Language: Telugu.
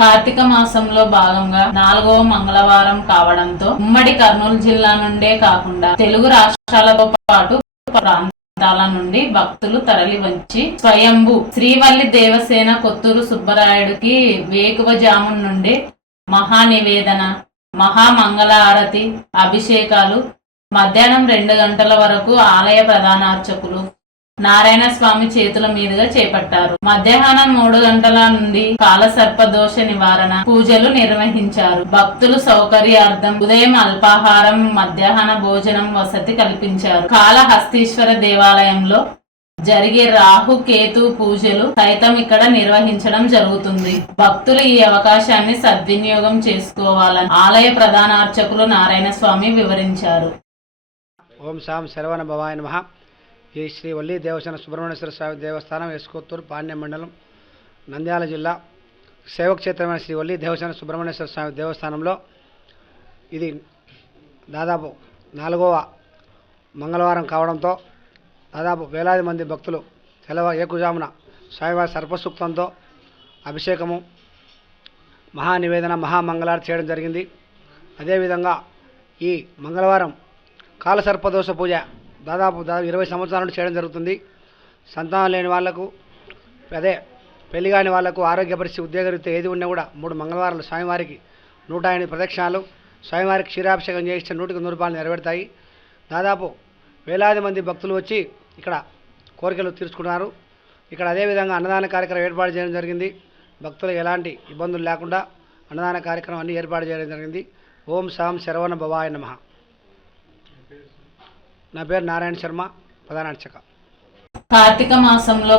కార్తీక మాసంలో భాగంగా 4వ మంగళవారం కావడంతో ఉమ్మడి కర్నూలు జిల్లా నుండే కాకుండా తెలుగు రాష్ట్రాలతో పాటు ప్రాంతాల నుండి భక్తులు తరలి వచ్చి స్వయంభూ శ్రీవల్లి దేవసేన కొత్తూరు సుబ్బరాయుడికి వేకువజామున్ నుండి మహానివేదన, మహామంగళ హారతి, అభిషేకాలు, మధ్యాహ్నం 2 గంటల వరకు ఆలయ ప్రధాన అర్చకులు నారాయణ స్వామి చేతుల మీదుగా చేపట్టారు. మధ్యాహ్నం 3 గంటల నుండి కాలసర్ప దోష నివారణ పూజలు నిర్వహించారు. భక్తులు సౌకర్యార్థం ఉదయం అల్పాహారం, మధ్యాహ్న భోజనం వసతి కల్పించారు. కాళహస్తీశ్వర దేవాలయంలో జరిగే రాహు కేతు పూజలు సైతం ఇక్కడ నిర్వహించడం జరుగుతుంది. భక్తులు ఈ అవకాశాన్ని సద్వినియోగం చేసుకోవాలని ఆలయ ప్రధాన అర్చకులు నారాయణ స్వామి వివరించారు. ఓం శాం శరవణ భవాయ నమః. ఈ శ్రీ వల్లి దేవసేన సుబ్రహ్మణ్యేశ్వర స్వామి దేవస్థానం ఎస్కొత్తూరు పాణ్యం మండలం నంద్యాల జిల్లా శైవక్షేత్రమైన శ్రీ వల్లి దేవసేన సుబ్రహ్మణ్యేశ్వర స్వామి దేవస్థానంలో ఇది దాదాపు 4వ మంగళవారం కావడంతో దాదాపు వేలాది మంది భక్తులు ఏకుజామున స్వామివారి సర్పసూక్తంతో అభిషేకము, మహానివేదన, మహామంగళారతి చేయడం జరిగింది. అదేవిధంగా ఈ మంగళవారం కాలసర్పదోష పూజ దాదాపు 20 సంవత్సరాల నుండి చేయడం జరుగుతుంది. సంతానం లేని వాళ్లకు, అదే పెళ్లి కాని వాళ్లకు, ఆరోగ్య పరిస్థితి, ఉద్యోగరీత్యా ఏది ఉన్నా కూడా 3 మంగళవారాలు స్వామివారికి 108 ప్రదక్షిణాలు, స్వామివారికి క్షీరాభిషేకం చేయిస్తే 100కి 100 రూపాయలు నెరవేరుతాయి. దాదాపు వేలాది మంది భక్తులు వచ్చి ఇక్కడ కోరికలు తీర్చుకున్నారు. ఇక్కడ అదేవిధంగా అన్నదాన కార్యక్రమం ఏర్పాటు చేయడం జరిగింది. భక్తులకు ఎలాంటి ఇబ్బందులు లేకుండా అన్నదాన కార్యక్రమం అన్ని ఏర్పాటు చేయడం జరిగింది. ఓం శాం శరవణ భవాయ నమః. నా పేరు నారాయణ శర్మ, ప్రధాన అర్చక. కార్తీక మాసంలో